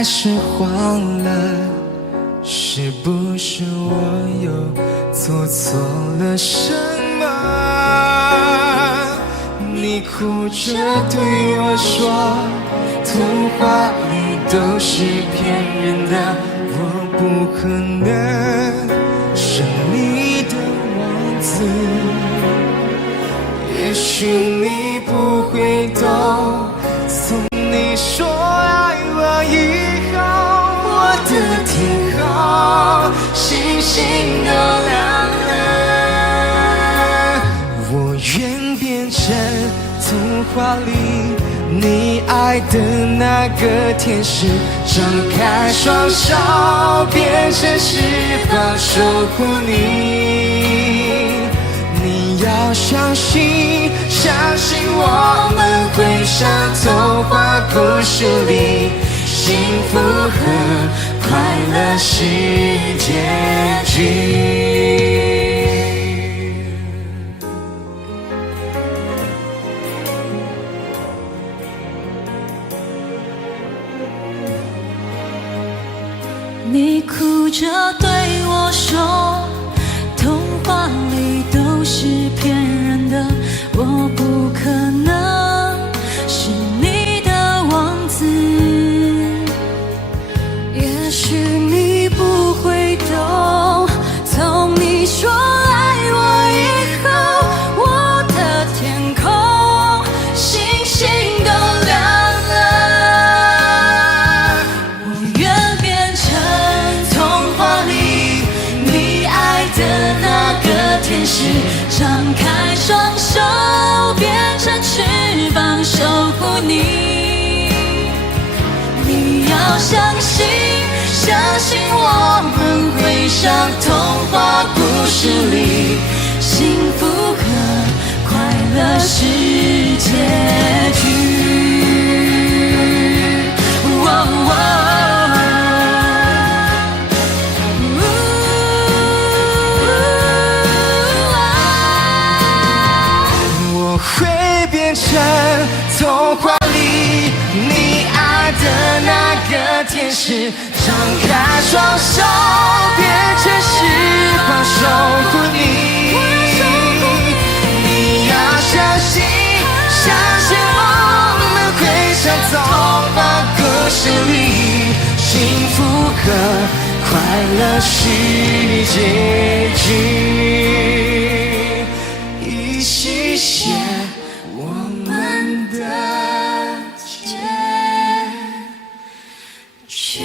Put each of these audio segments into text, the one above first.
还是慌了？是不是我又做错了什么？你哭着对我说，童话里都是骗人的，我不可能是你的王子。也许你不会懂，从你说爱我以后，我的天后星星都亮了。我愿变成童话里你爱的那个天使，张开双手变成翅膀守护你。你要相信，相信我们会像童话故事里，幸福和快乐是结局。你哭着对我说，童话里都是骗人的，我不可能是你的王子。也许你不会懂，从你说爱我以后，我的天空星星都亮了。我愿变成童话里你爱的那个天使，张开双手变成翅膀守护你。你要相信，相信我们会像童话故事里，幸福和快乐是结局。我会变成童话里你爱的那个天使，张开双手变成翅膀守护你。你要相信，相信我们会像童话故事里，幸福和快乐是结局。一起写我们的结局。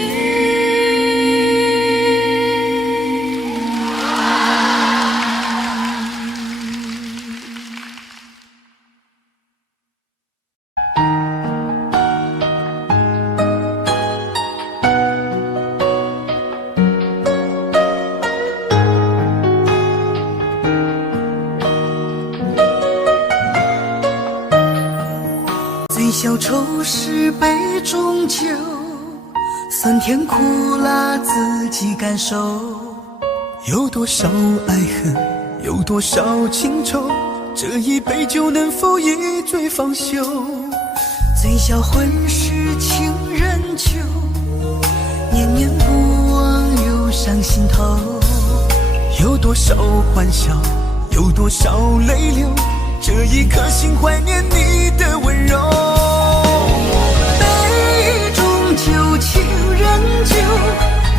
醉消愁是杯中酒，酸甜苦辣自己感受。有多少爱恨，有多少情愁，这一杯酒能否一醉方休？醉消魂是情人酒，念念不忘又上心头。有多少欢笑，有多少泪流，这一颗心怀念你的温柔。杯中酒，情人酒，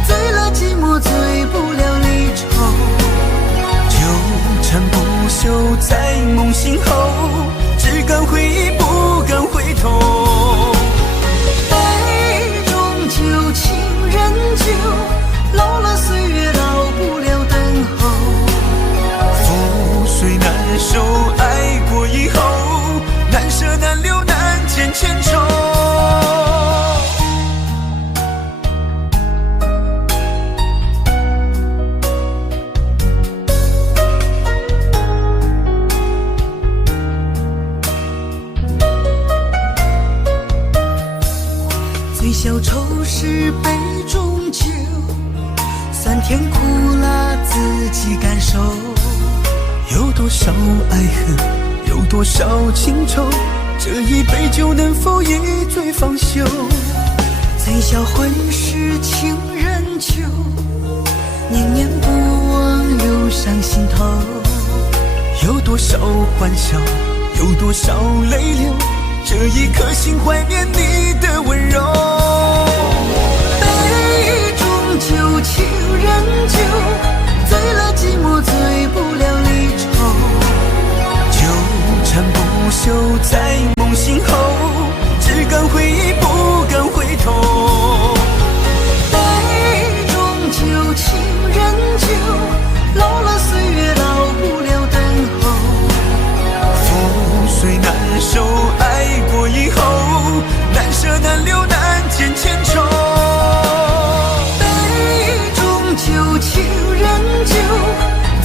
醉了寂寞，醉不了离愁。纠缠不休在梦醒后，只敢回忆不敢回头。杯中酒，情人酒，老了岁月老不了等候。覆水难收，爱过以后，难舍难留难见千愁。醉消愁是杯中酒，酸甜苦辣自己感受。有多少爱恨，有多少情愁，这一杯酒能否一醉方休？醉笑会是情人酒，念念不忘又上心头。有多少欢笑，有多少泪流，这一颗心怀念你的温柔。杯中酒，情人酒，醉了寂寞，醉不了离愁。纠缠不休在梦醒后，只敢回忆不敢回头。杯中酒，情人酒，老了岁月老不了等候。覆水难收，爱过以后，难舍难留难见千愁。杯中酒，情人酒，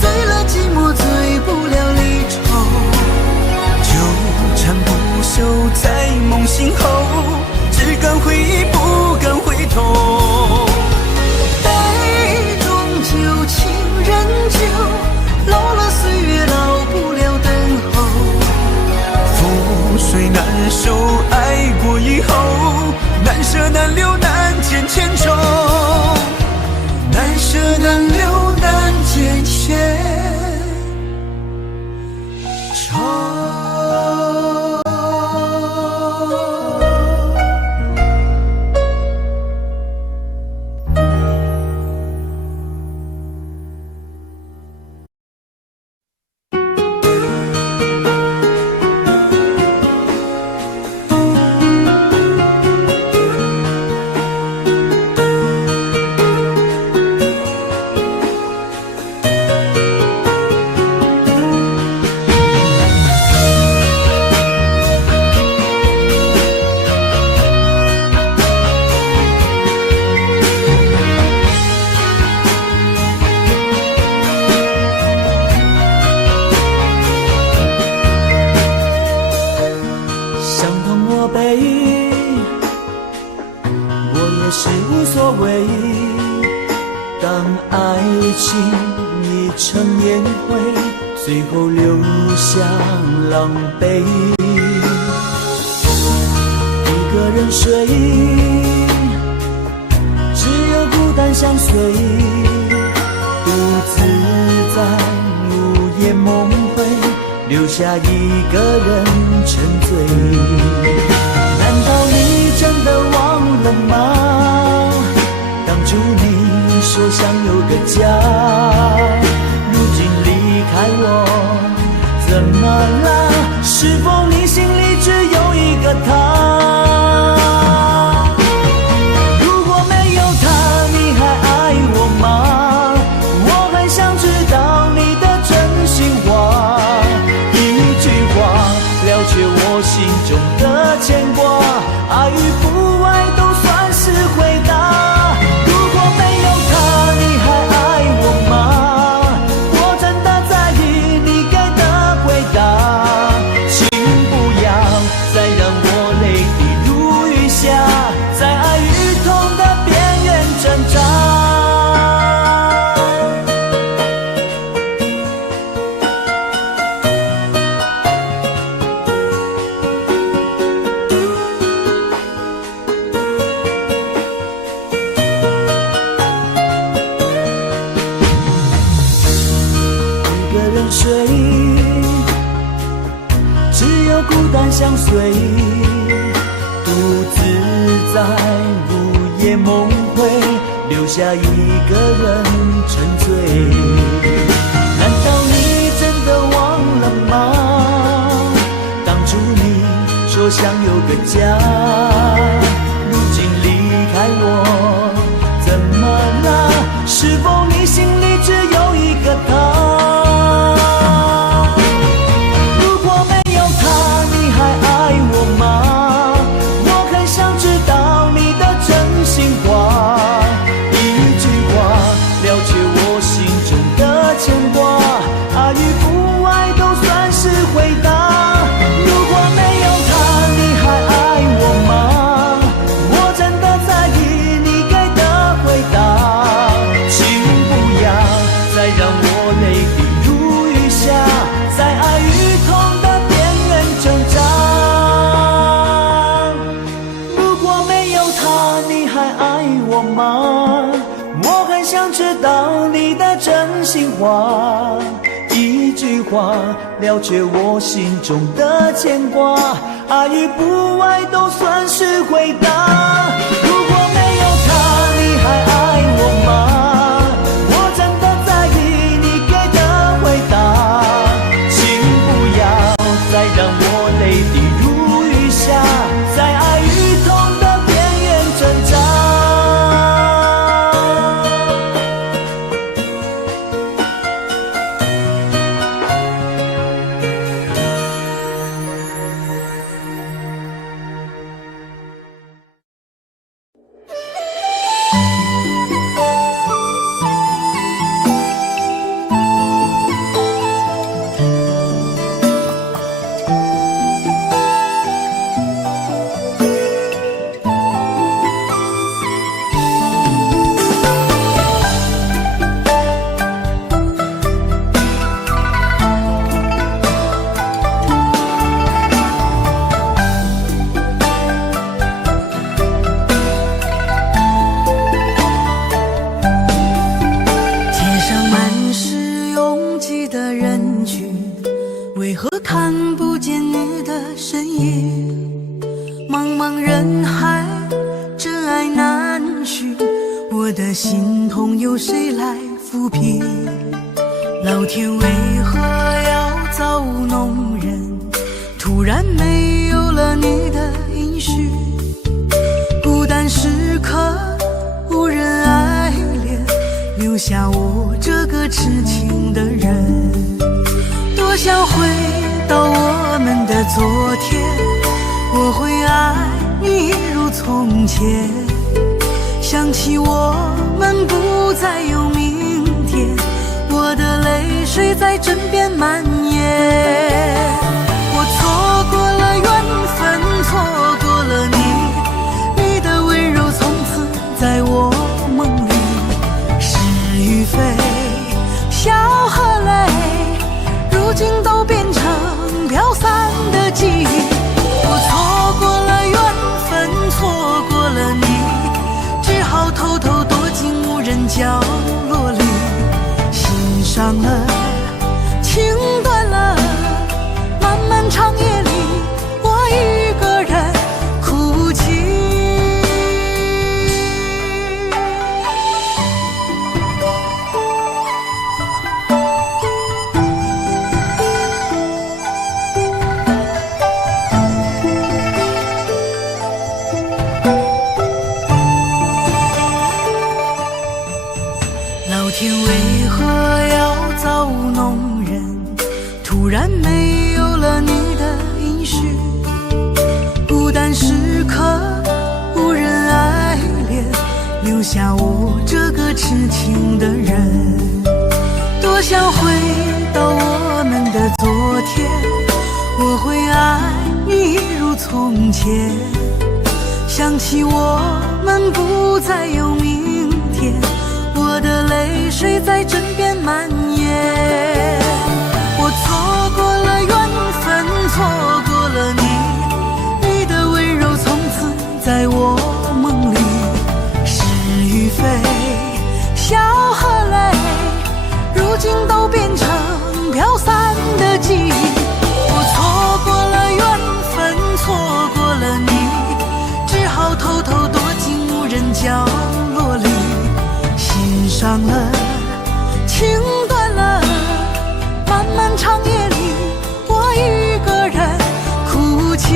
醉了寂寞，醉不了离愁。纠缠不休在梦醒后，只敢回忆不敢回头。杯中酒，情人酒，老了岁月老不了等候。覆水难收，爱过以后，难舍难留难见千愁。难舍难留难见千愁。最后留下狼狈，一个人睡，只有孤单相随，独自在午夜梦回，留下一个人沉醉。难道你真的忘了吗？当初你说想有个家，如今离开我，怎么了？是否你心里只有一个他？如果没有他，你还爱我吗？我很想知道你的真心话，一句话了却我心中的牵挂，爱与不爱都算是回答。如果没有他，你还爱我吗？相随，独自在午夜梦回，留下一个人沉醉。难道你真的忘了吗？当初你说想有个家，如今离开我，怎么了？是否你心里只有一个他？回答，如果没有他，你还爱我吗？还爱我吗？我很想知道你的真心话，一句话了却我心中的牵挂，爱与不爱都算是回答。如果没有他，你还爱我吗？我真的在意你给的回答，请不要再让我泪滴如雨下，在爱与痛的边缘挣扎。为何看不见你的身影？茫茫人海，真爱难寻，我的心痛由谁来抚平？老天为何要造物弄人？突然没有了你的音讯，孤单时刻无人爱怜，留下我这个痴情的人。多想回到我们的昨天，我会爱你如从前。想起我们不再有明天，我的泪水在枕边蔓延。我错过了缘分，错过了你，你的温柔从此在我梦里。是与非，笑和泪，如今都变成飘散的记忆。我错过了缘分，错过了你，只好偷偷躲进无人角落里。心伤了，情断了，漫漫长夜里，我一个人哭泣。老天为何要造物弄人？突然没有了你的音讯，孤单时刻无人爱怜，留下我这个痴情的人。多想回到我们的昨天，我会爱你如从前。想起我们不再有明天，我的泪水在枕边蔓延。我错过了缘分，错过了你，你的温柔从此在我梦里。是与非，笑和泪，如今都变成飘散的记忆。我错过了缘分，错过了你，只好偷偷躲进无人角落里。心伤了，情断了，漫漫长夜里，我一个人哭泣。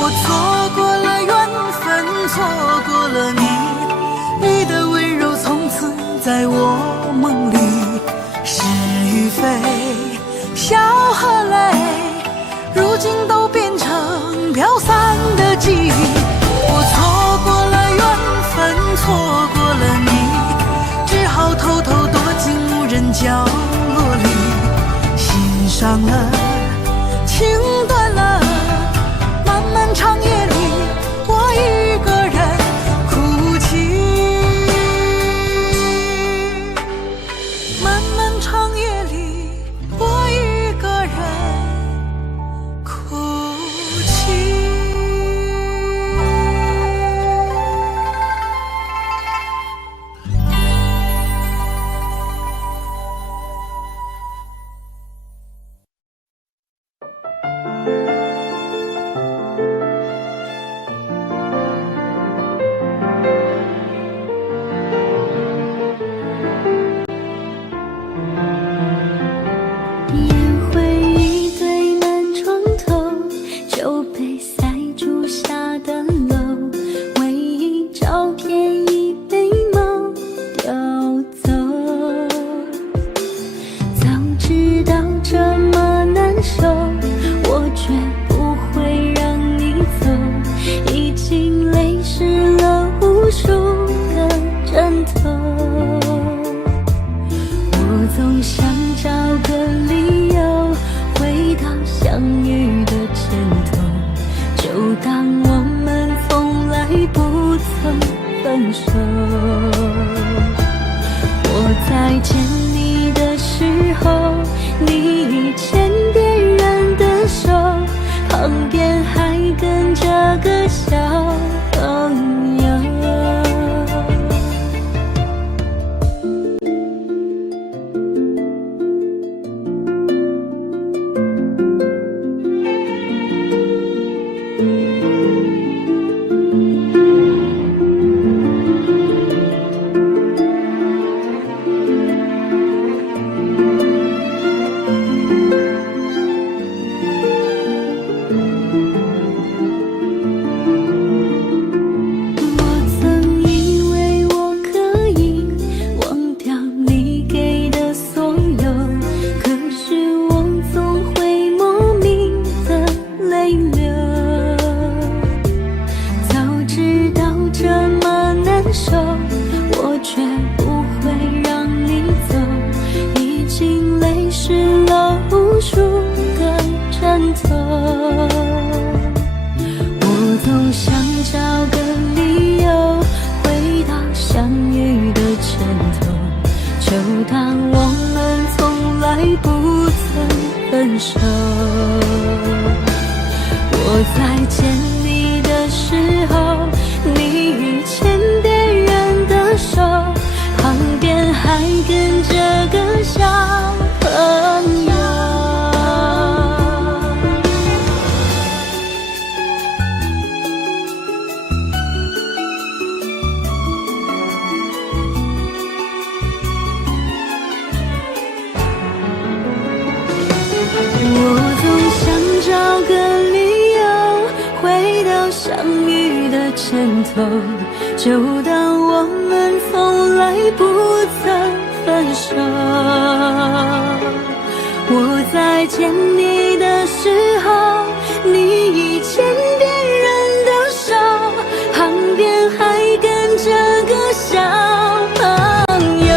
我错过了缘分，错过了你，你的温柔从此在我梦里。是与非，笑和泪，如今都变成飘散的记忆。我错过了缘分，错过了你，只好偷偷躲进无人角落里。心伤了，情断了，漫漫长夜里，我一个人哭泣。漫漫长夜里，我一个人哭泣。曾分手。我在见你的时候，你已牵别人的手，旁边还跟着个小朋友。我在见你的时候，你已牵别人的手，旁边还跟着个小朋友。我总想找个理由回到相遇的前头，就当我们从来不曾分手。我在见你的时候，你已牵别人的手，旁边还跟着个小朋友。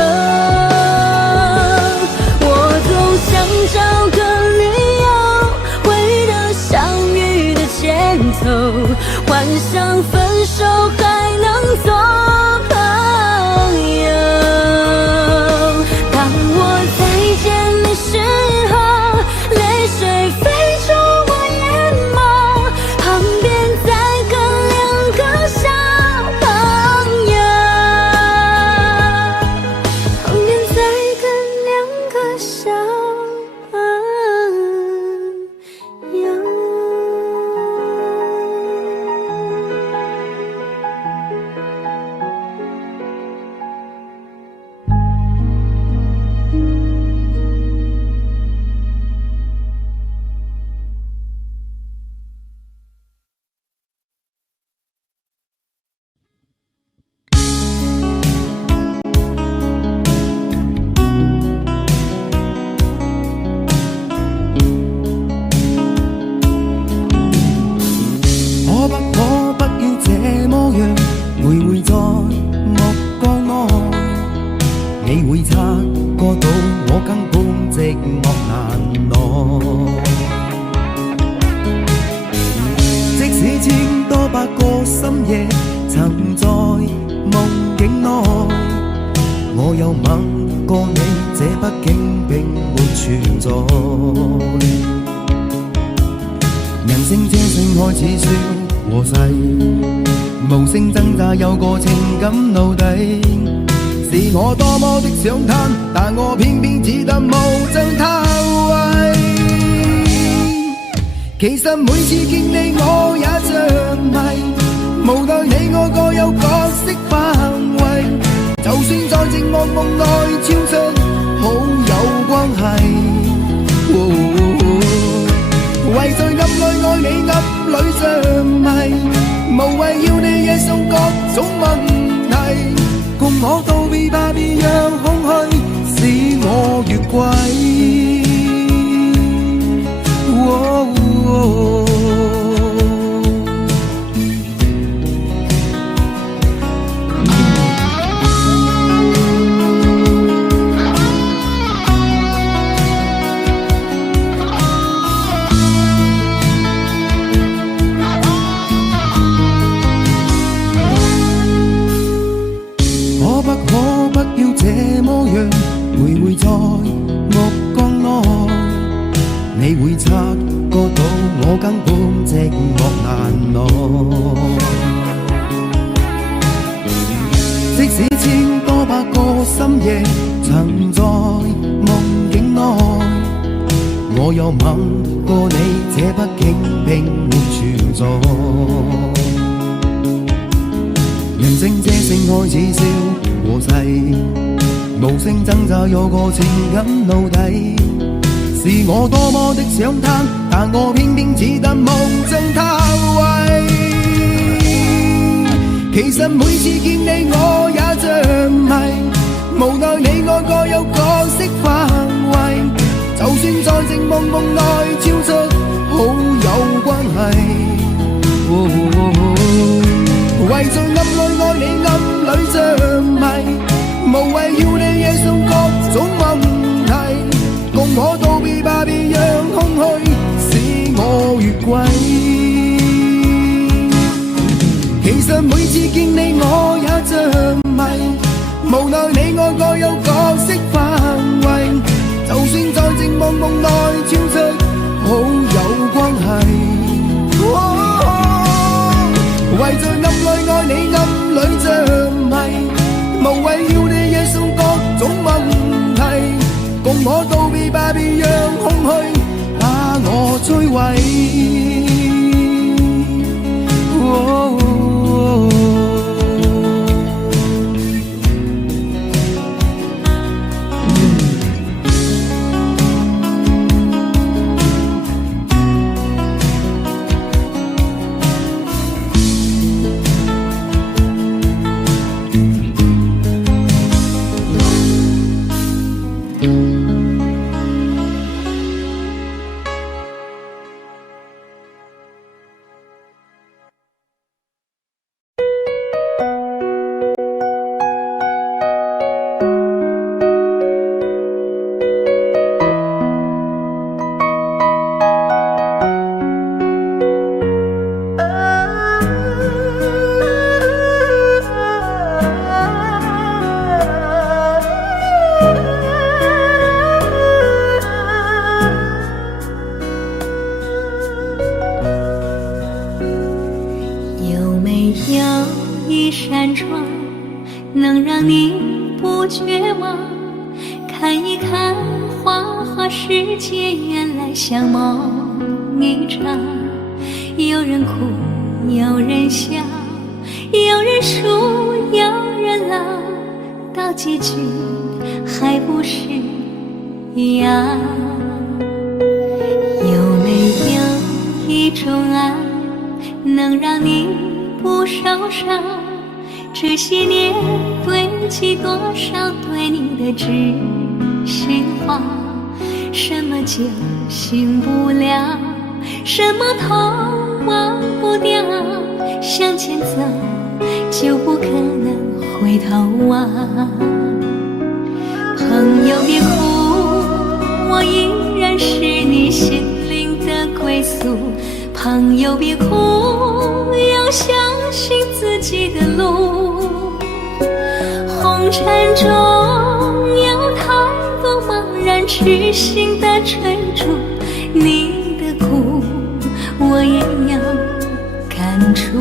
我总想找个理由回到相遇的前头，幻想分手还能做朋友。当我再见你时候，泪水飞出我眼眸，旁边再跟两个小朋友，旁边再跟两个小朋友。可不要這麼樣，徘徊在目光內，你會察覺到我根本寂寞難耐。即使千多百個深夜曾在夢境內，我有吻過你，這畢竟並沒存在。人生這聲開始說和諧，無聲掙扎有個情感奴隸，是我多麼的想貪，但我偏偏只得無盡偷慰。其實每次見你我也着迷，無奈你我各有角色範圍，就算在寂寞夢內超出好友關係。為在暗裏愛你暗裏着迷，無謂要你惹上各種問題，共我道別吧，別讓空虛使我越軌。难耐。即使千多百个深夜曾在梦境内，我又吻过你，这北京并没存在。人生这声开始笑和逝，无声挣扎有个情感奴隶。是我多么的想他，但我偏偏只得梦中他位。其實每次見你我也着迷，無奈你我各有各色範圍，就算在靜夢夢內超出好友關係。為在暗裏愛你暗裏着迷，無謂要你惹上各種問題，共我道別吧，別讓空虛使我越軌。其實每次見你我也着迷，無奈你我各有各色範圍，就算在靜夢夢內超出好友關係。為在暗裏愛你暗裏着迷，無謂要你惹上各種問題，共我道別吧，別讓空虛把我摧毀。能让你不绝望，看一看花花世界，原来像梦一场。有人哭，有人笑，有人输，有人老，到结局还不是一样。有没有一种爱，能让你不受伤？这些年堆积多少对你的知心话，什么酒醒不了，什么痛忘不掉，向前走就不可能回头望。朋友别哭，我依然是你心灵的归宿。朋友别哭，要相信自己的路。红尘中有太多茫然痴心的追逐，你的苦我也有感触。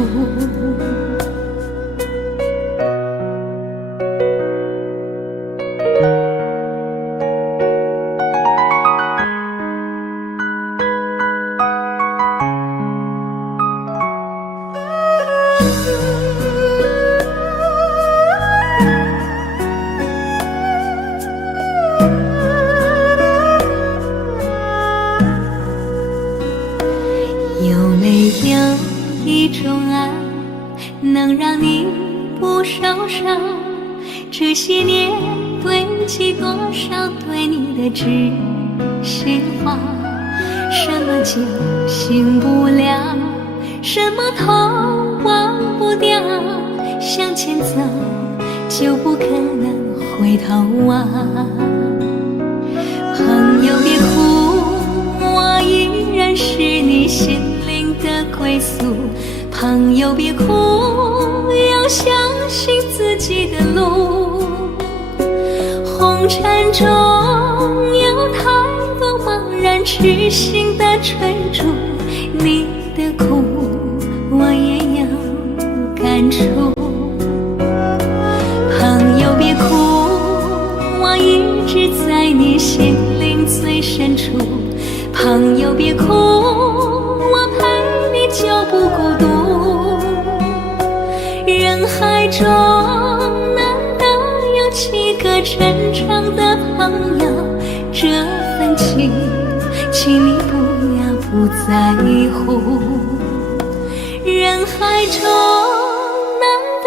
有没有一种爱，能让你不受伤？这些年堆积多少对你的知心话，什么酒醒不了，什么痛忘不掉，向前走就不可能回头望。朋友别哭，我依然是你心灵的归宿。朋友别哭，要相信自己的路。红尘中有太多茫然痴心的追逐，你的苦请你不在乎。人海中难得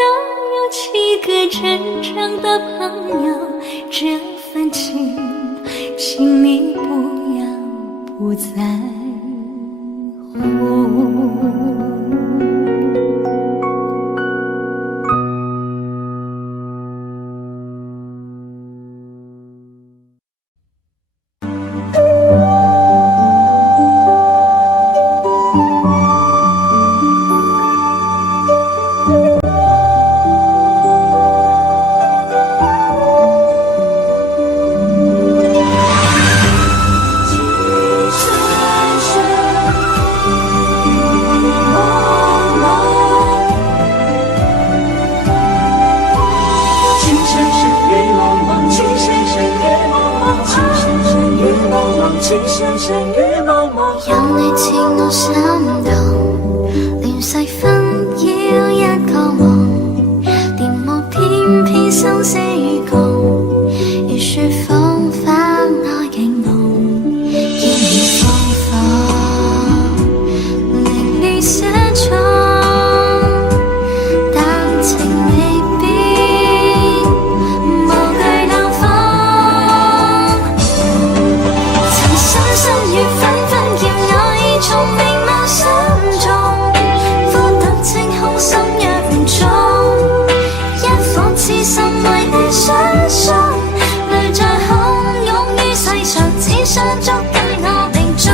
有几个真正的朋友，这份情，请你不在乎。任你似我心動，亂世紛擾一個夢，電幕偏偏生死與共，如雪風花愛景濃，見你放放，凌亂寫重，但情未變，無懼冷風，曾深深與紛紛叫我已從明眸心中，孤獨清空心若唔中，一顆痴心為你相送，淚在洶湧於世上，只想捉緊我命中。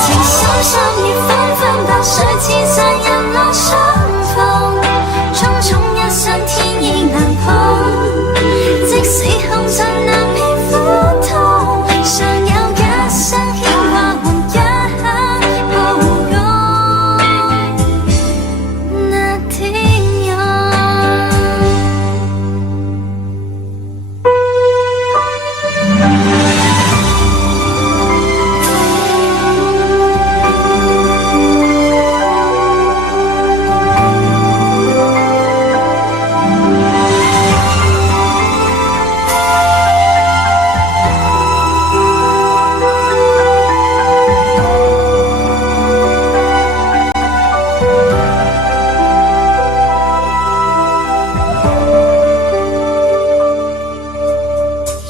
情深深與紛紛白水似世人路相逢，匆匆一生天意難碰，即使空盡難免苦痛，尚有一生牽掛換一刻抱愛那天佑。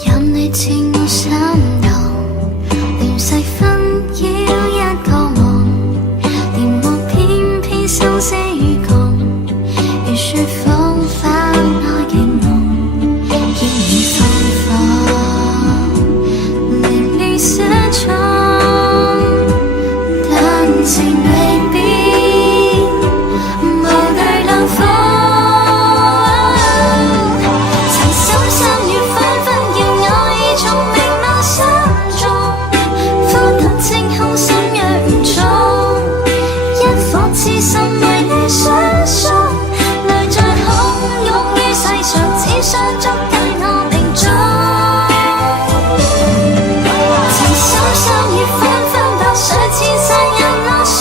任你似我心動，亂世紛擾一個夢，電幕偏偏生死與共，如雪風花愛景濃，見你放放，凌亂寫重，但情未變，無懼冷風。曾深深與紛紛叫我已從明眸心中，孤獨清空心若唔中，一顆痴心為你相送，淚在洶湧於世上，只想捉緊我命中。情深深與紛紛白水似世人路相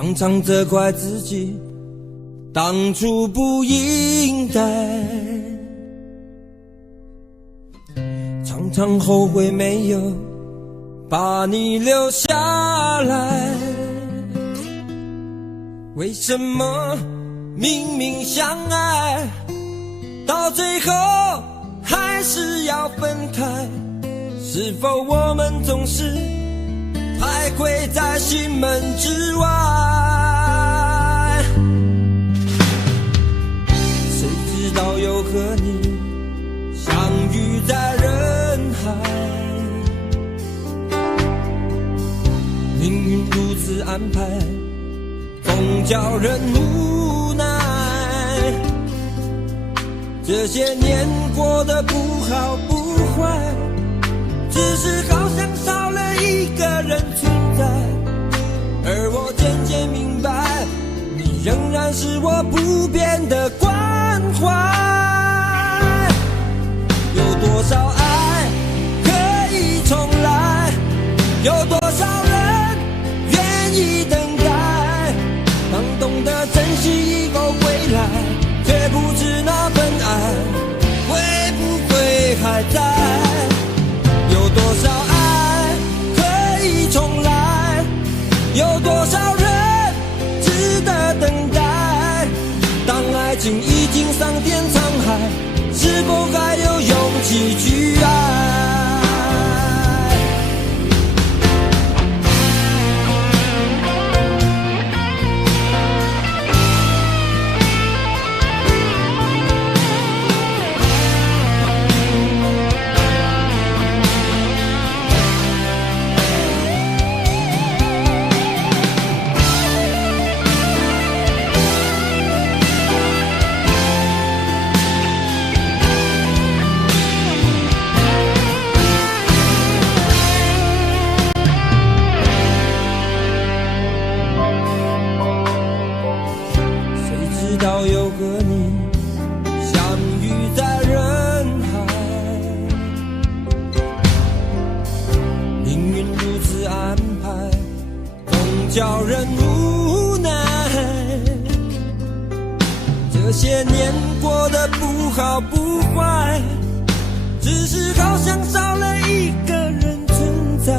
常常责怪自己当初不应该，常常后悔没有把你留下来。为什么明明相爱，到最后还是要分开？是否我们总是徘徊在心门之外？谁知道又和你相遇在人海，命运如此安排，总叫人无奈。这些年过得不好不坏，只是好像少了一个人存在。而我渐渐明白，你仍然是我不变的关怀。有多少爱可以重来，有多少人愿意等待，当懂得珍惜以后回来，却不知那份爱会不会还在。有多少爱可以重来，有多少人值得等待，当爱情已经桑田沧海，是否还有勇气去爱？又和你相遇在人海，命运如此安排，总叫人无奈。这些年过得不好不坏，只是好像少了一个人存在。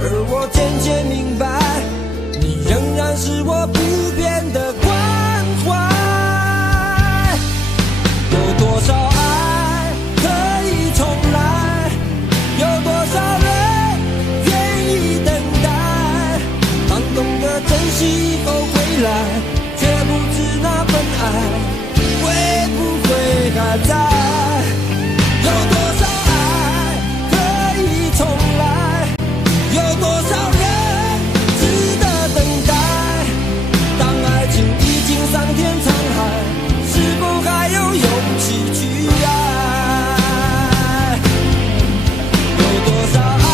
而我渐渐明白，你仍然是我不变的关怀。有多少爱可以重来，有多少人愿意等待，当懂得珍惜以后回来，却不知那份爱会不会还在。有多少爱可以重来，有多少人值得等待，当爱情已经桑田沧海，是否还有勇气去爱？有多少爱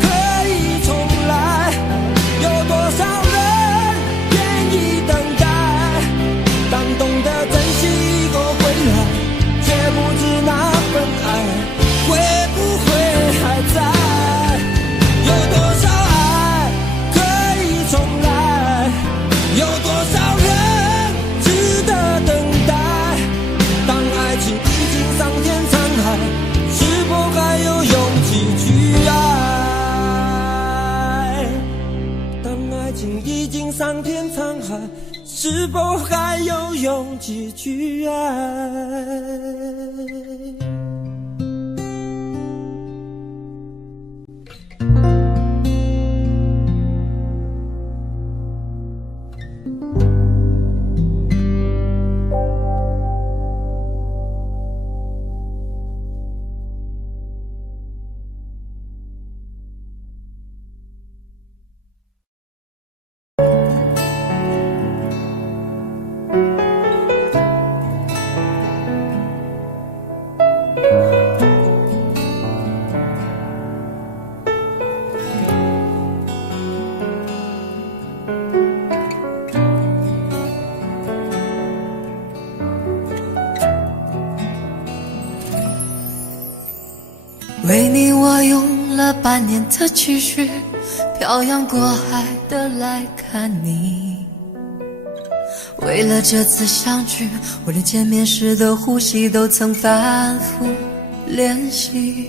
可以重来，有多少人愿意等待，当懂得珍惜以后回来，却不知那份爱会不会还在。有多少爱可以重来，有多少人值得等待，当爱情已经桑田沧海，是否还有勇气去爱？当爱情已经桑田沧海，是否还有勇气去爱？为你我用了半年的积蓄，漂洋过海的来看你。为了这次相聚，我连见面时的呼吸都曾反复练习。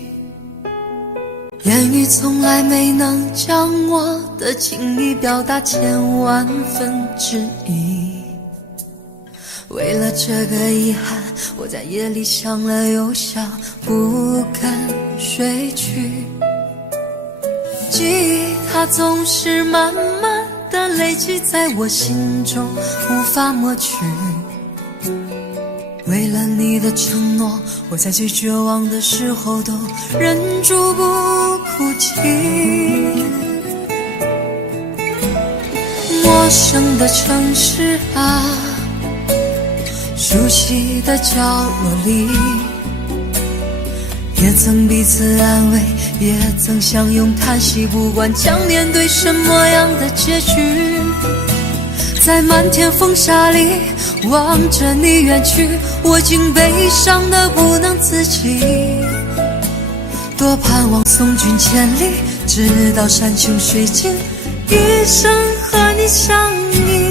言语从来没能将我的情意表达千万分之一。为了这个遗憾，我在夜里想了又想，不肯睡去。记忆它总是慢慢的累积在我心中，无法抹去。为了你的承诺，我在最绝望的时候都忍住不哭泣。陌生的城市啊，熟悉的角落里，也曾彼此安慰，也曾相拥叹息，不管将面对什么样的结局。在漫天风沙里望着你远去，我竟悲伤得不能自己。多盼望送君千里，直到山穷水尽，一生和你相依。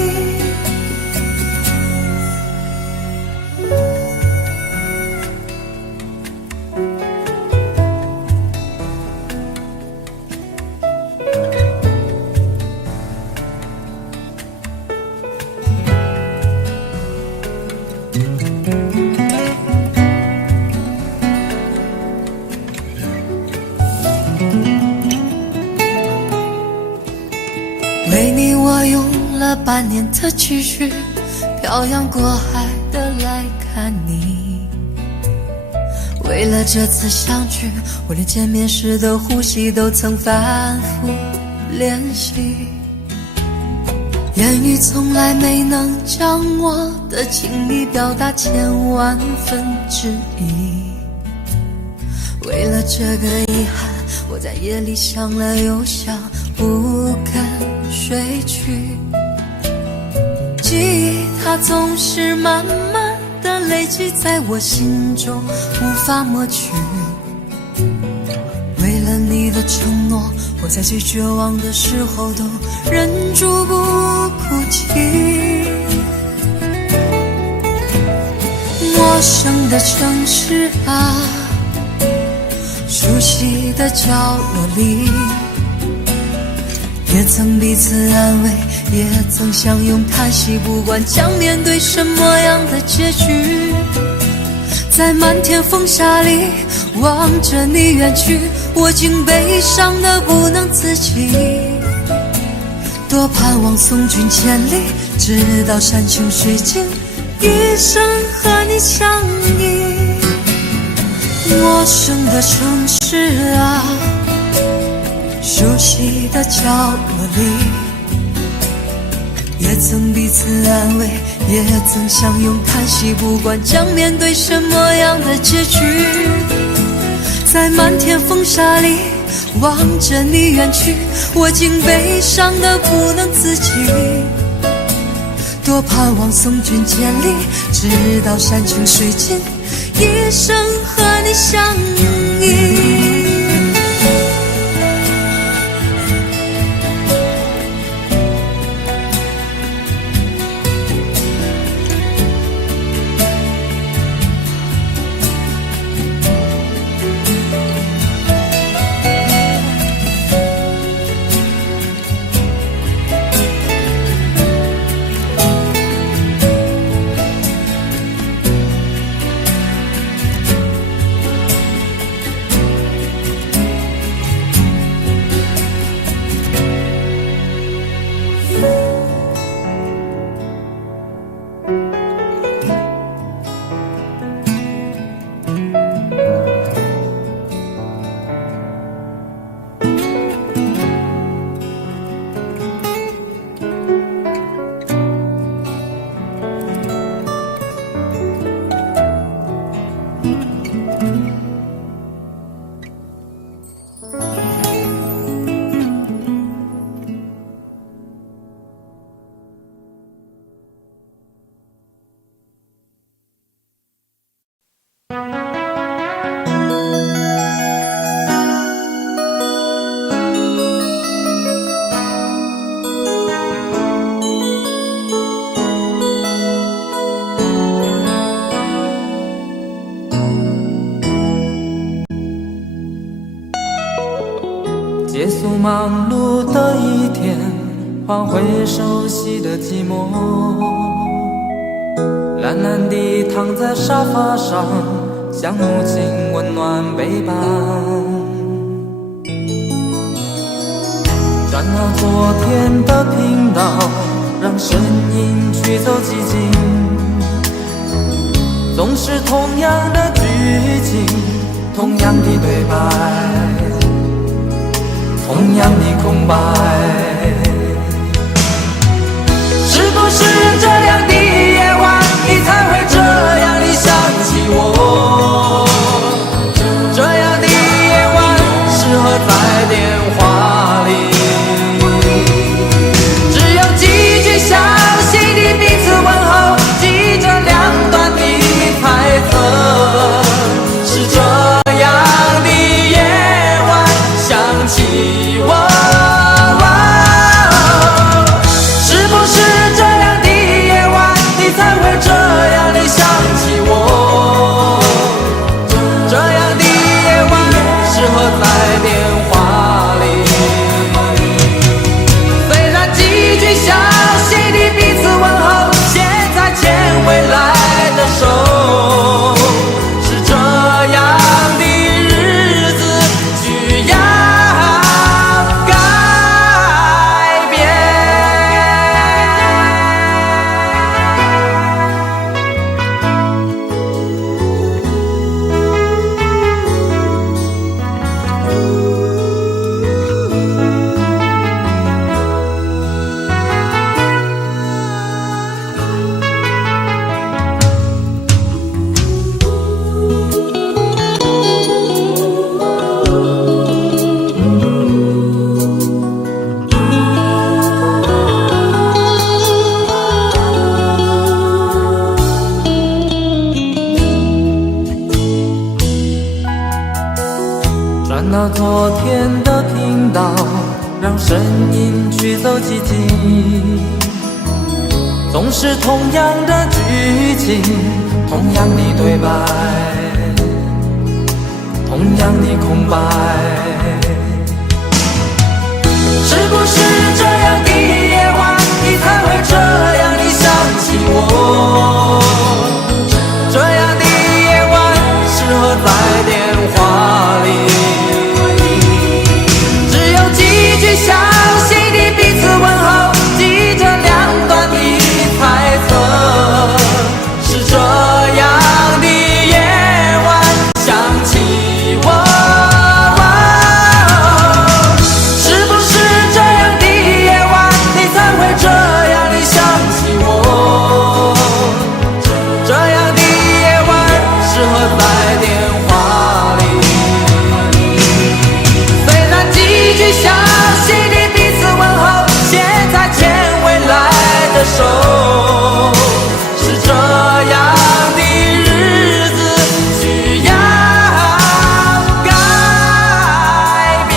为你我用了半年的积蓄，漂洋过海的来看你。为了这次相聚，我连见面时的呼吸都曾反复练习。言语从来没能将我的情意表达千万分之一。为了这个遗憾，我在夜里想了又想，不肯睡去。记忆它总是慢慢的累积在我心中，无法抹去。为了你的承诺，我在最绝望的时候都忍住不哭泣。陌生的城市啊，熟悉的角落里，也曾彼此安慰，也曾相拥叹息，不管将面对什么样的结局。在漫天风沙里望着你远去，我竟悲伤得不能自己。多盼望送君千里，直到山穷水尽，一生和你相依。陌生的城市啊，熟悉的角落里，也曾彼此安慰，也曾相拥叹息，不管将面对什么样的结局。在漫天风沙里望着你远去，我竟悲伤得不能自己。多盼望送君千里，直到山穷水尽，一生和你相依。忙碌的一天，换回熟悉的寂寞，懒懒地躺在沙发上，像母亲温暖背伴。转到昨天的频道，让声音驱走寂静，总是同样的剧情，同样的对白，同样的空白。是不是这样的夜晚，你才会这样地想起我？这样的夜晚适合在电话里，只有几句详细的彼此问候，记着两端的猜测。是这样的夜晚想起我。转到昨天的频道，让声音驱走寂静，总是同样的剧情，同样的对白，同样的空白。是不是这样的夜晚，你才会这样地想起我？这样的夜晚适合在电话里，详细的彼此问候，记着两端的猜测。是这样的夜晚想起我。是不是这样的夜晚，你才会这样地想起我？这样的夜晚适合在电话里，虽然几句详手，是这样的日子需要改变。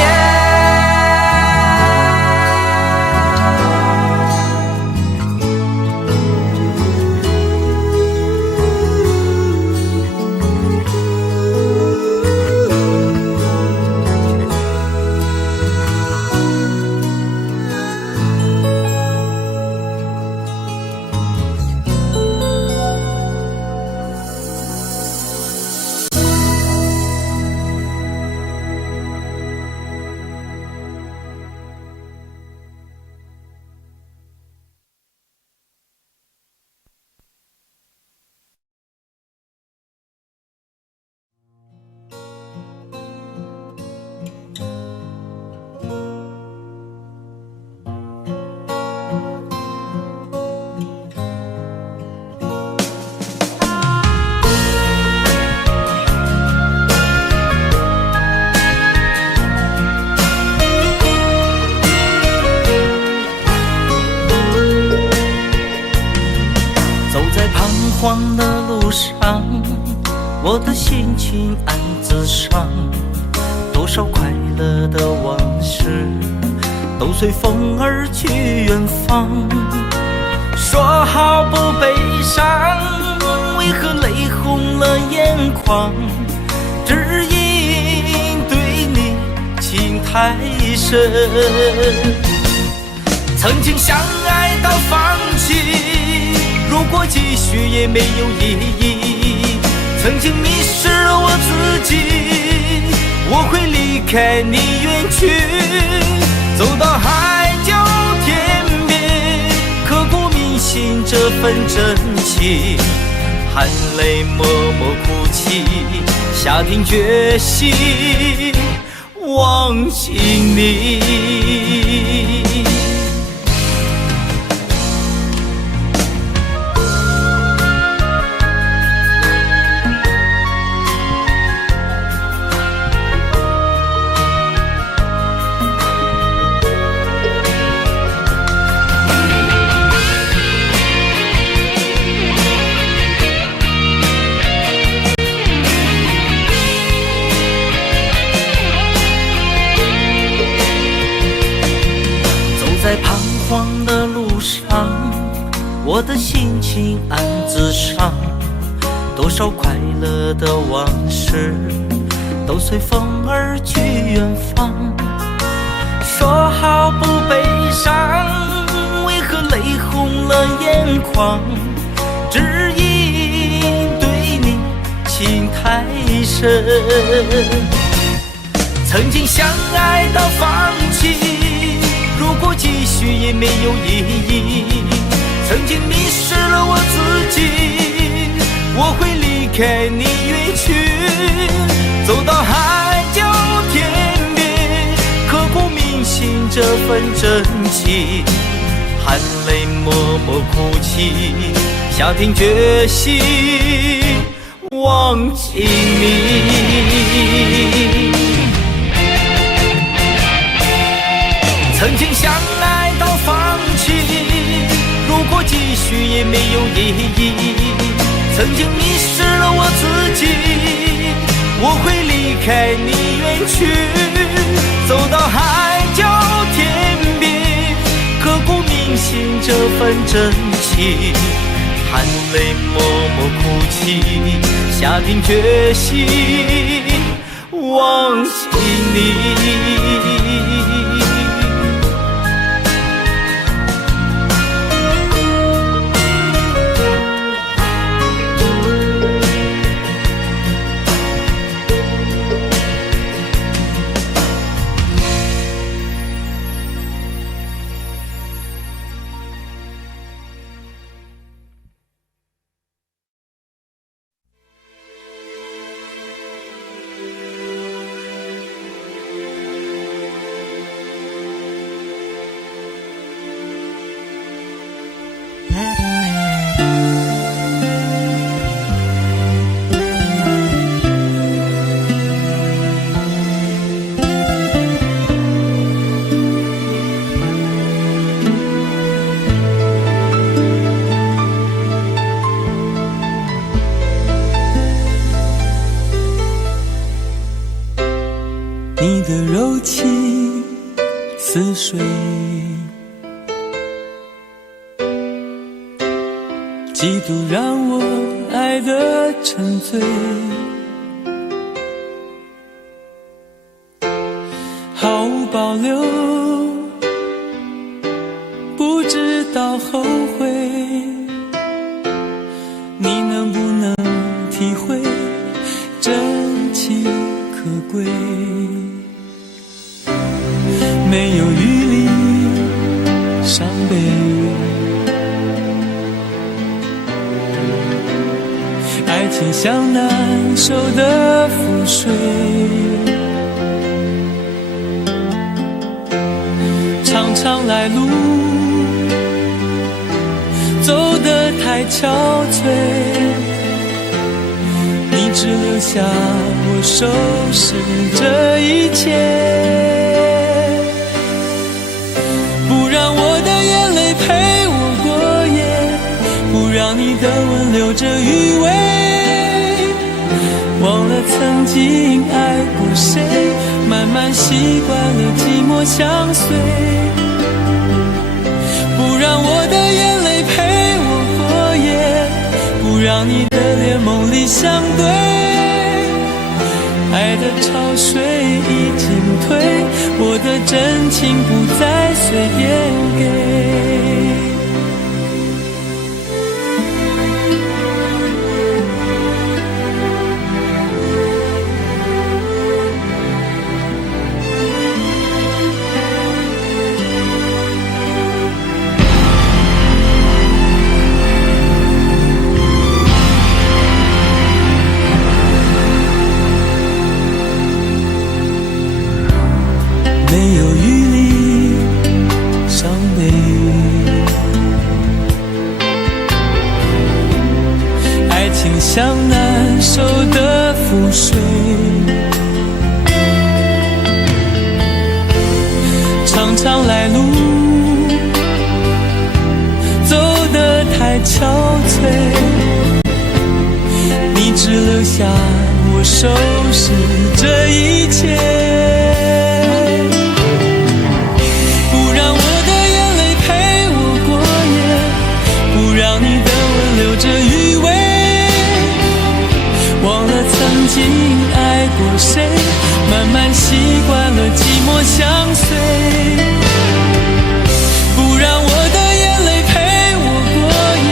荒的路上，我的心情暗自伤，多少快乐的往事都随风而去远方。说好不悲伤，为何泪红了眼眶？只因对你情太深。曾经相爱到放弃，如果继续也没有意义。曾经迷失了我自己，我会离开你远去，走到海角天边，刻骨铭心这份真情，含泪默默哭泣，下定决心忘记你。在彷徨的路上，我的心情暗自伤，多少快乐的往事都随风而去远方。说好不悲伤，为何泪红了眼眶？只因对你情太深。曾经相爱到放弃，如果继续也没有意义。曾经迷失了我自己，我会离开你远去，走到海角天边，刻骨铭心这份真情，含泪默默哭泣，下定决心忘记你。曾经相爱到放弃，如果继续也没有意义。曾经迷失了我自己，我会离开你远去，走到海角天边，刻骨铭心这份真情，含泪默默哭泣，下定决心忘记你。你的柔情似水，几度让我爱得沉醉，毫无保留，不知道后悔。你能不能体会真情可贵？没有余力伤悲，爱情像难收的覆水，长长来路走得太憔悴，你只留下我收拾这一切。让你的吻留着余味，忘了曾经爱过谁，慢慢习惯了寂寞相随。不让我的眼泪陪我过夜，不让你的脸梦里相对。爱的潮水已经退，我的真情不再随便给。没有余力伤悲，爱情像难收的覆水，长长来路走得太憔悴，你只留下我收拾这一切。曾经爱过谁，慢慢习惯了寂寞相随，不让我的眼泪陪我过夜，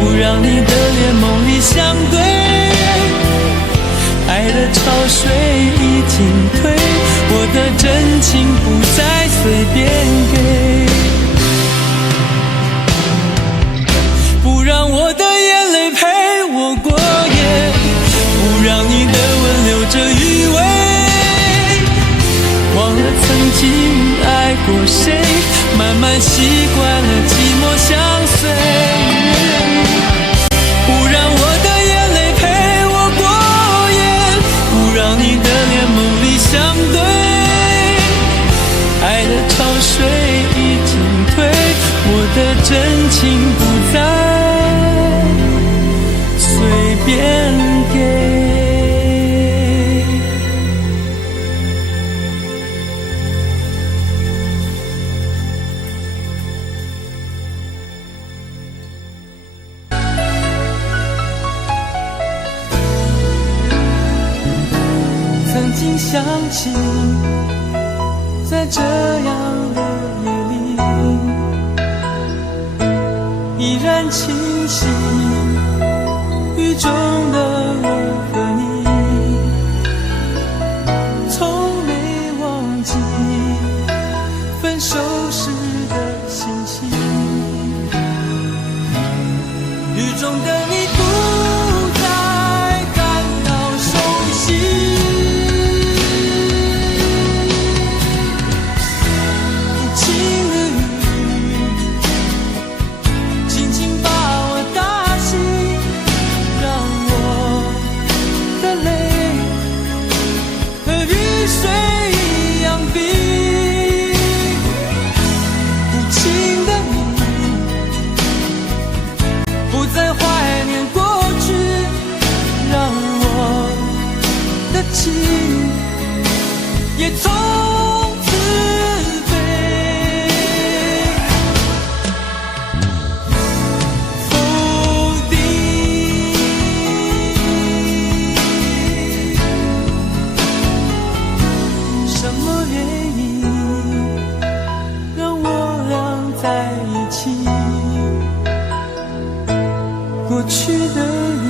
不让你的脸梦里相对，爱的潮水已经退，我的真情不再随便给，不让我的眼泪陪我过夜，不让你的吻留着余味，忘了曾经爱过谁，慢慢习惯了寂寞相随，不让我的眼泪陪我过夜，不让你的脸梦里相对，爱的潮水已经退，我的真情不再随便给。曾经想起，在这样的夜里，依然清晰，雨中的我和你，从没忘记分手时的心情。雨中的你不再感到熟悉，也从此飞，否定什么原因让我俩在一起？过去的你，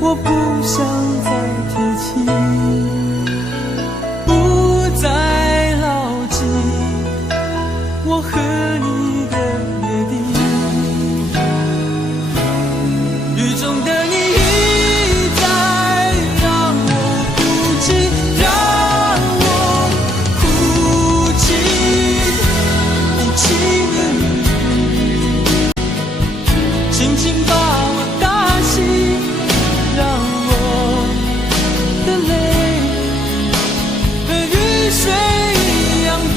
我不想再提起。我和你的约定，雨中的你一再让我哭泣，让我哭泣，无情的你，轻轻把我打醒，让我的泪和雨水一样冰。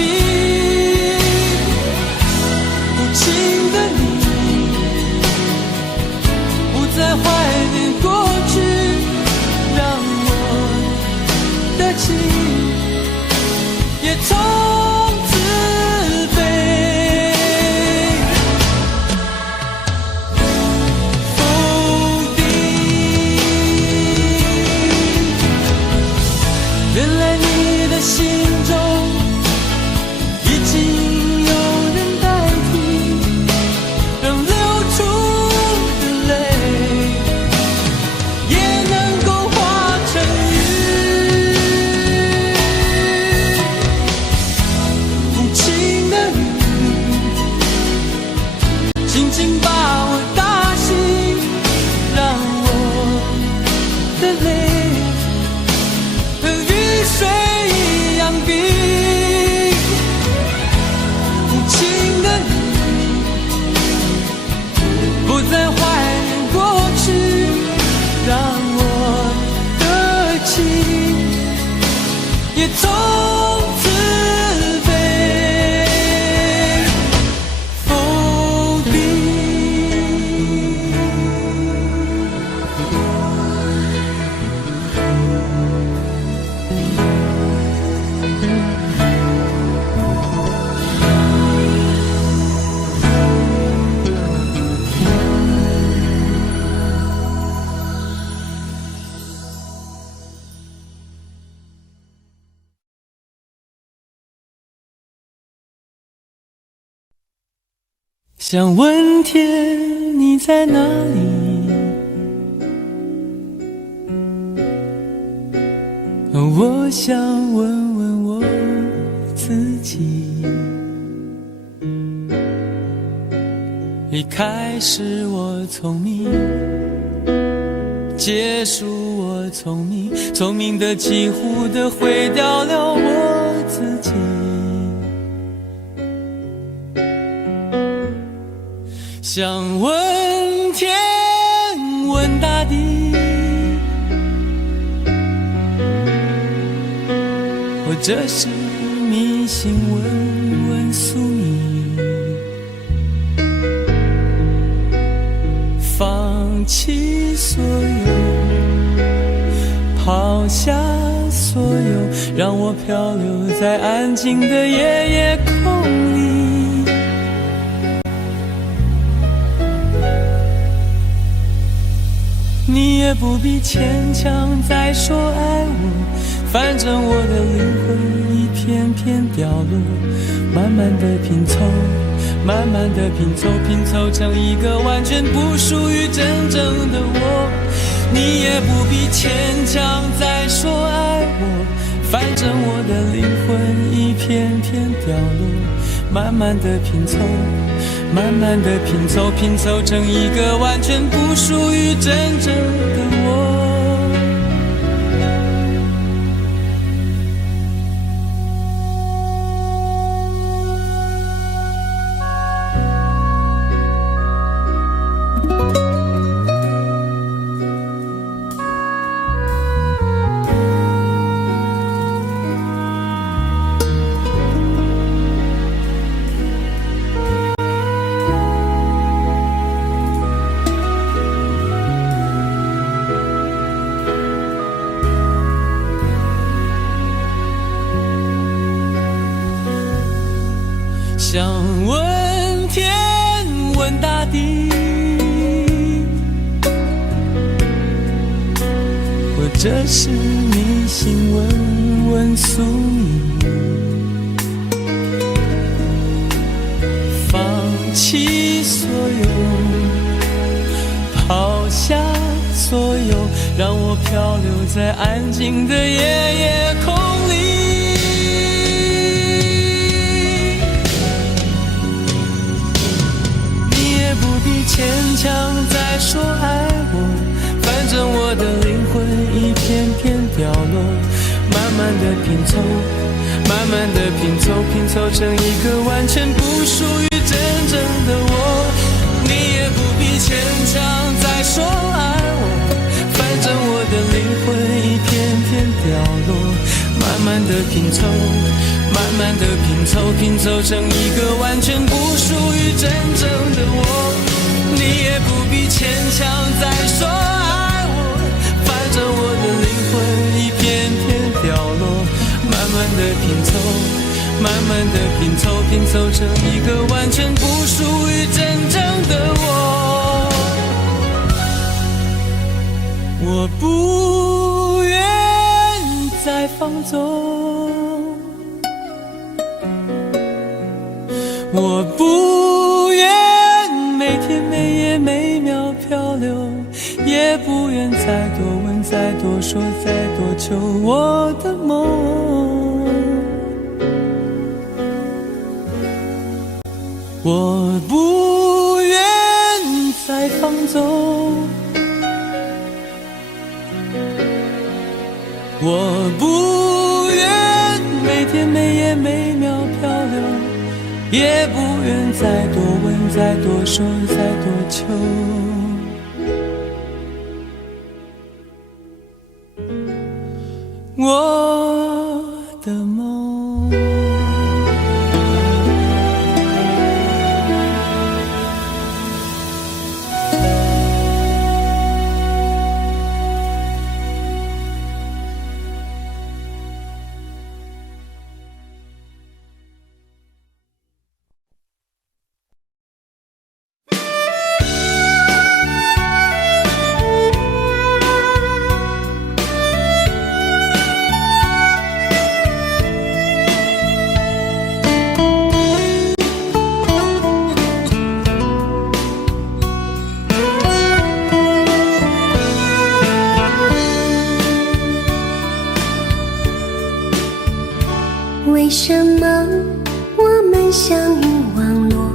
想问天你在哪里？我想问问我自己。一开始我聪明，结束我聪明，聪明的几乎的毁掉了我自己。想问天问大地，或者是迷信问问宿命，放弃所有，抛下所有，让我漂流在安静的夜夜空里。你也不必牵强再说爱我，反正我的灵魂一片片掉落，慢慢的拼凑，慢慢的拼凑，拼凑成一个完全不属于真正的我。你也不必牵强再说爱我，反正我的灵魂一片片掉落，慢慢的拼凑，慢慢的拼凑，拼凑成一个完全不属于真正的我。想问天问大地，或者是迷信问问宿命，放弃所有，抛下所有，让我漂流在安静的夜夜空里。牵强再说爱我，反正我的灵魂一片片掉落，慢慢的拼凑，慢慢的拼凑，拼凑成一个完全不属于真正的我。你也不必牵强再说爱我，反正我的灵魂一片片掉落，慢慢的拼凑，慢慢的拼凑，拼凑成一个完全不属于真正的我。你也不必牵强再说爱我，反正我的灵魂一片片掉落，慢慢的拼凑，慢慢的拼凑，拼凑成一个完全不属于真正的我。我不愿再放纵，我不愿每天每夜每秒漂流，也不愿再多问再多说再多求我的梦。我不愿再放纵，我不愿每天每夜每秒漂流，也不愿再多问再多说再多求我的梦。们相遇网络。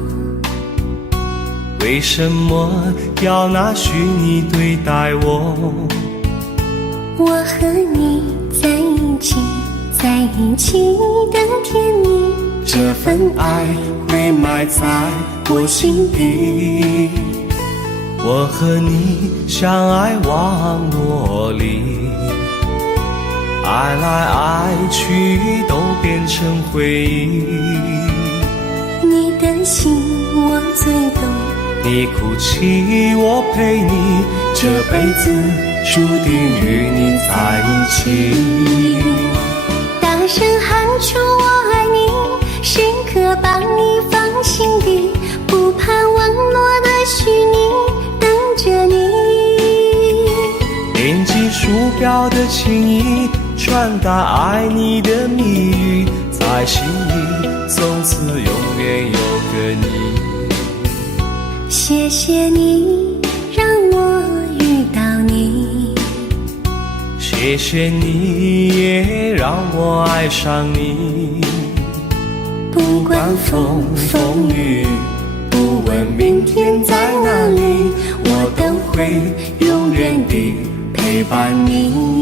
为什么要拿虚拟对待我？我和你在一起，在一起的甜蜜，这份爱会埋在我心底。我和你相爱网络里，爱来爱去都变成回忆。你的心我最懂，你哭泣我陪你，这辈子注定与你在一起。大声喊出我爱你，时刻把你放心底，不怕网络的虚拟，等着你。点击鼠标的情意，传达爱你的密语，在心里从此永远有个你。谢谢你让我遇到你，谢谢你也让我爱上你。不管风风雨，不问明天在哪里，我都会永远地陪伴你。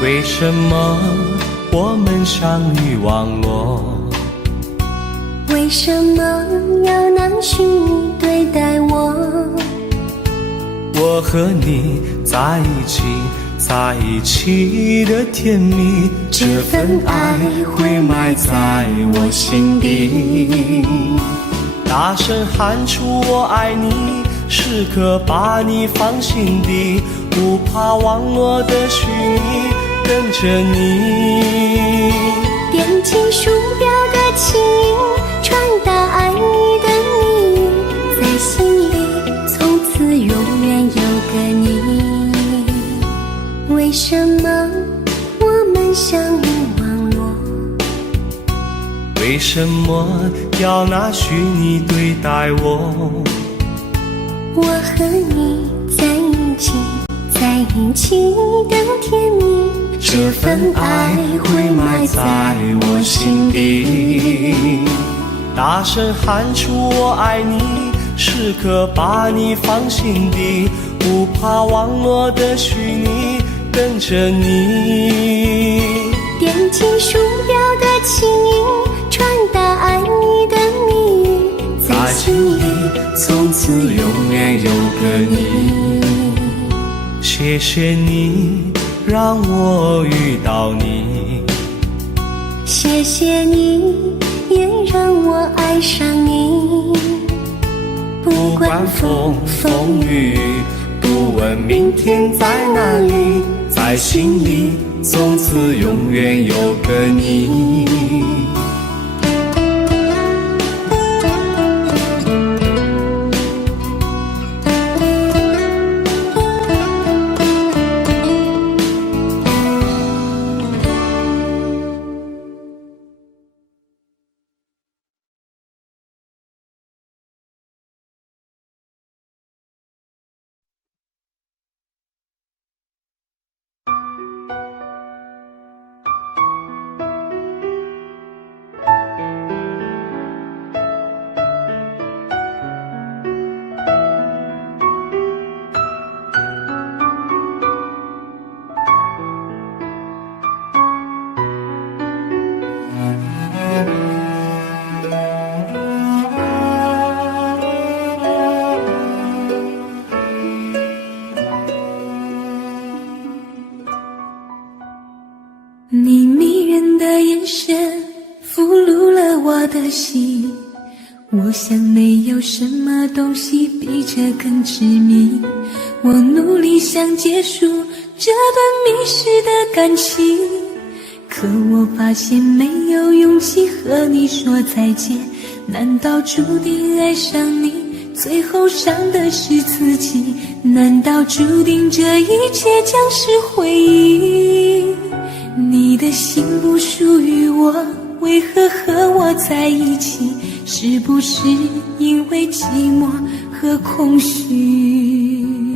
为什么我们相遇网络？为什么要拿虚拟对待我？我和你在一起，在一起的甜蜜，这份爱会埋在我心底。大声喊出我爱你，时刻把你放心底，不怕网络的虚拟，跟着你。点击鼠标的情音，传达爱你的密语，在心里从此永远有个你。为什么我们相遇网络？为什么要拿虚拟对待我？我和你在一起，在一起的甜蜜，这份爱会埋在我心底。大声喊出我爱你，时刻把你放心底，不怕网络的虚拟，跟着你。点击鼠标的情音，传达爱你的密语，在心里从此永远有个你。谢谢你让我遇到你，谢谢你也让我爱上你。不管风风雨，不问明天在哪里，在心里从此永远有个你。你迷人的眼神俘虏了我的心，我想没有什么东西比这更致命。我努力想结束这段迷失的感情，可我发现没有勇气和你说再见。难道注定爱上你，最后伤的是自己？难道注定这一切将是回忆？你的心不属于我，为何和我在一起？是不是因为寂寞和空虚？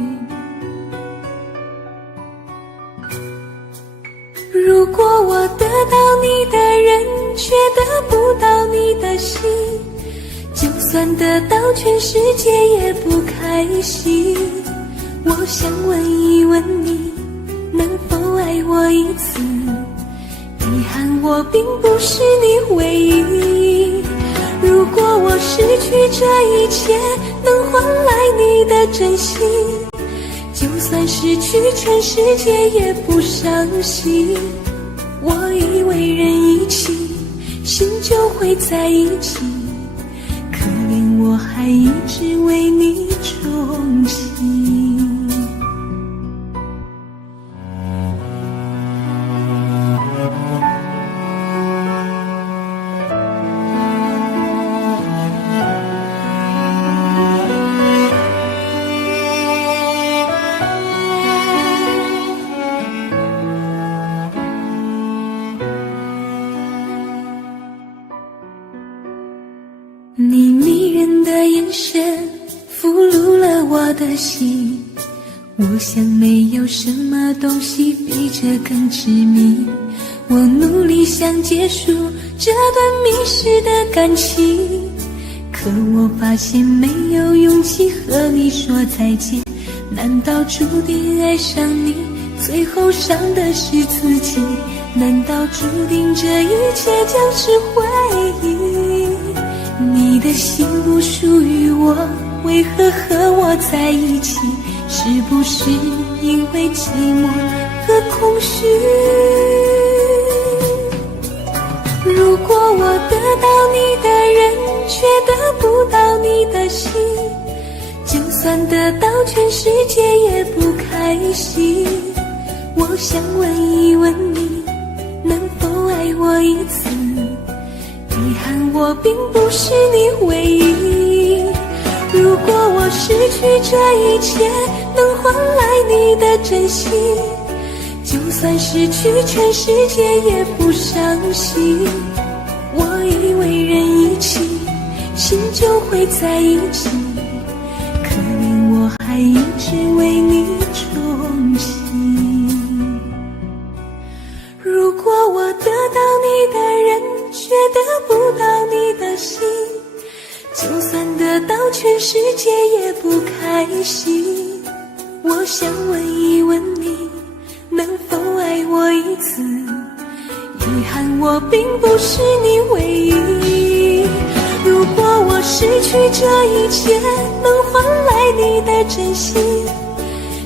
如果我得到你的人，却得不到你的心，就算得到全世界也不开心。我想问一问你，能否爱我一次？遗憾我并不是你唯一。如果我失去这一切，能换来你的真心，就算失去全世界也不伤心。我以为人一起，心就会在一起，可怜我还一直为你钟情。你迷人的眼神俘虏了我的心，我想没有什么东西比这更致命。我努力想结束这段迷失的感情，可我发现没有勇气和你说再见。难道注定爱上你，最后伤的是自己？难道注定这一切将是回忆？你的心不属于我，为何和我在一起？是不是因为寂寞和空虚？如果我得到你的人，却得不到你的心，就算得到全世界也不开心。我想问一问你，能否爱我一次？遗憾我并不是你唯一。如果我失去这一切，能换来你的真心，就算失去全世界也不伤心。我以为人一起，心就会在一起，可怜我还一直为你钟情。如果我得到你的人，却得不到你的心，就算得到全世界也不开心。我想问一问你，能否爱我一次？遗憾我并不是你唯一。如果我失去这一切，能换来你的真心，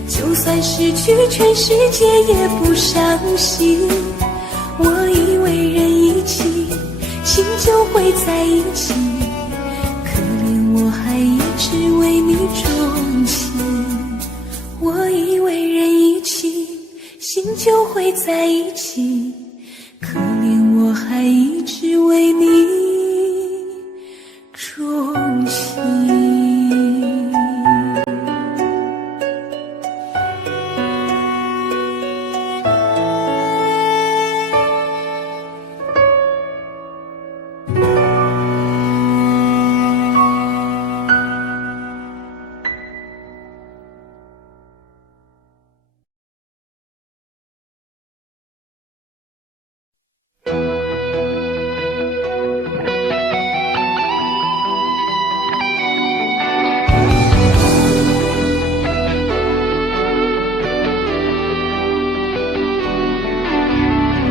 就算失去全世界也不伤心。我以为人一起，心就会在一起，可怜我还一直为你钟情。我以为人一起，心就会在一起，可怜我还一直为你钟情。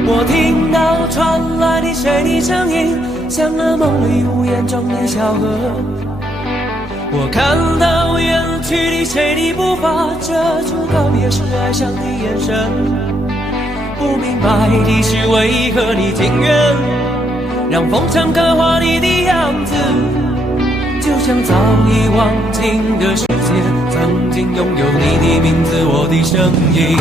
我听到传来的谁的声音，像那梦里屋檐中的小河。我看到远去的谁的步伐，遮住告别时哀伤的眼神。不明白的是，为何你情愿让风尘刻画你的样子，就像早已忘情的世界，曾经拥有你的名字，我的声音。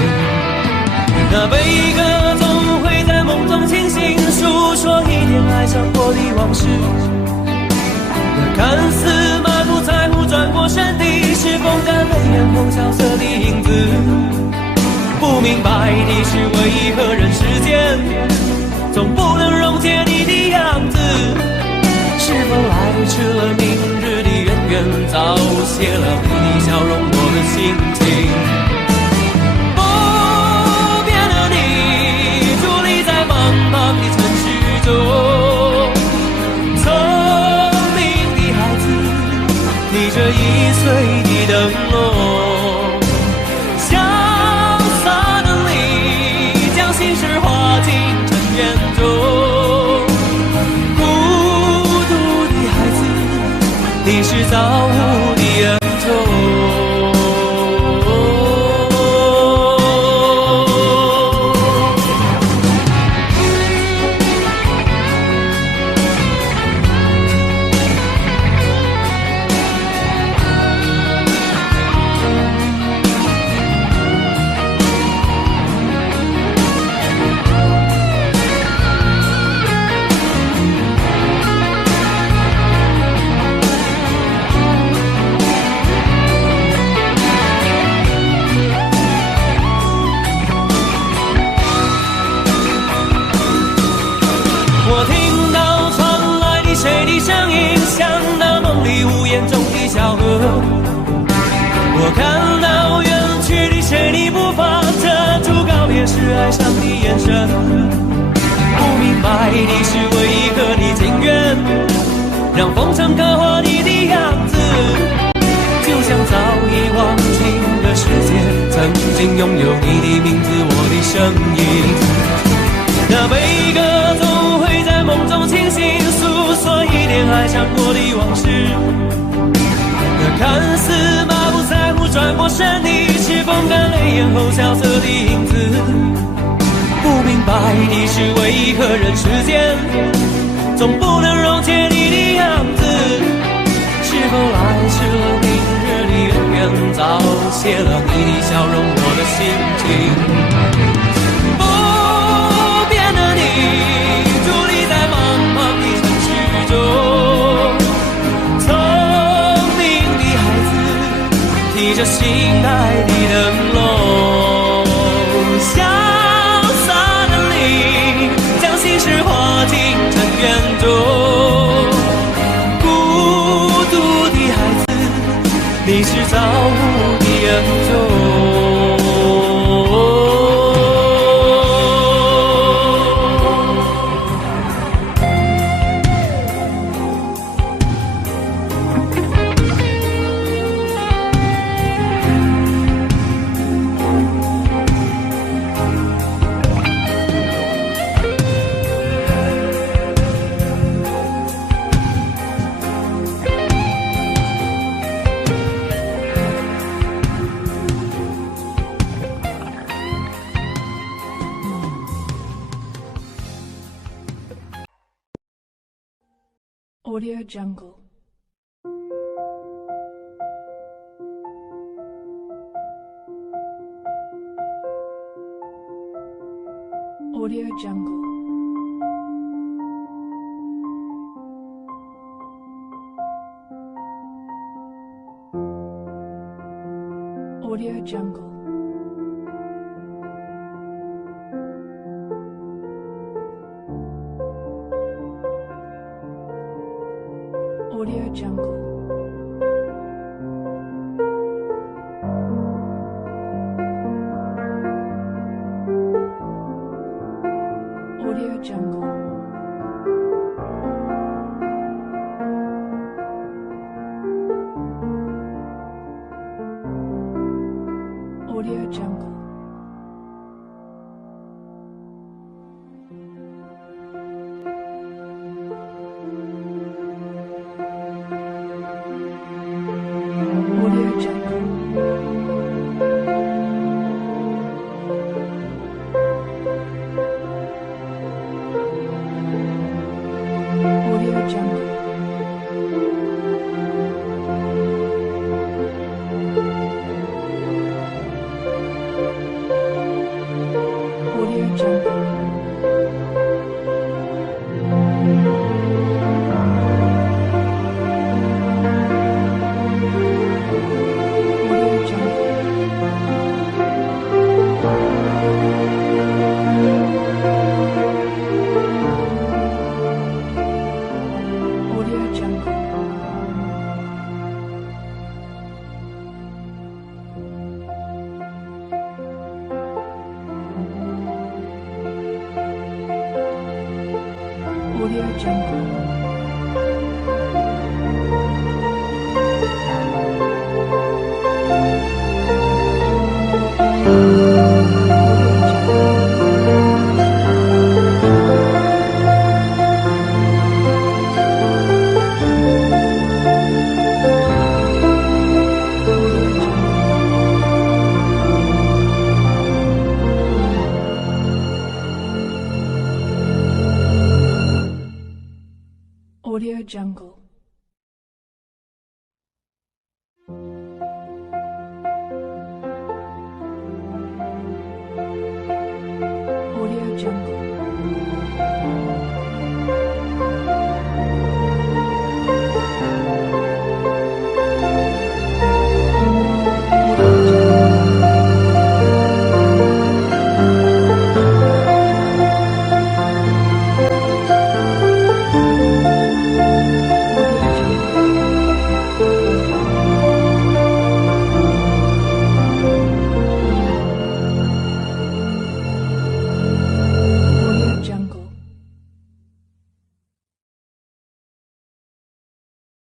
那悲歌总会在梦中清醒，诉说一天爱上过的往事。那看似满不在乎转过过身体，是风干泪眼后萧瑟的影子。不明白的是为何人世间总不能溶解你的样子。是否来迟了明日的渊源，早谢了你的笑容，我的心情。不变的你，伫立在茫茫的城市中，聪明的孩子，提着易碎的灯笼，潇洒的你，将心事化进尘缘中。你是造物的恩宠。我听到传来的谁的声音，像那梦里无言中的小河。我看到远去的谁的步伐，遮住告别时哀伤的眼神。不明白的是为何你情愿让风尘刻画你的样子，就像早已忘情的世界，曾经拥有你的名字，我的声音。那悲歌总会在梦中清醒，诉说一点爱上过的往事。那看似满不在乎转过身的，是风干泪眼后萧瑟的影子。不明白的是为何人世间总不能溶解你的样子。是否来迟了明日的渊源，早谢了你的笑容，我的心情。伫立在茫茫的城市中，聪明的孩子，提着心爱的灯笼，潇洒的你，将心事化进尘缘中。孤独的孩子，你是造物的恩宠。Audio Jungle. Audio Jungle. Audio Jungle. Audio Jungle. Audio Jungle. Audio Jungle. Audio Jungle. Audio Jungle. Audio Jungle.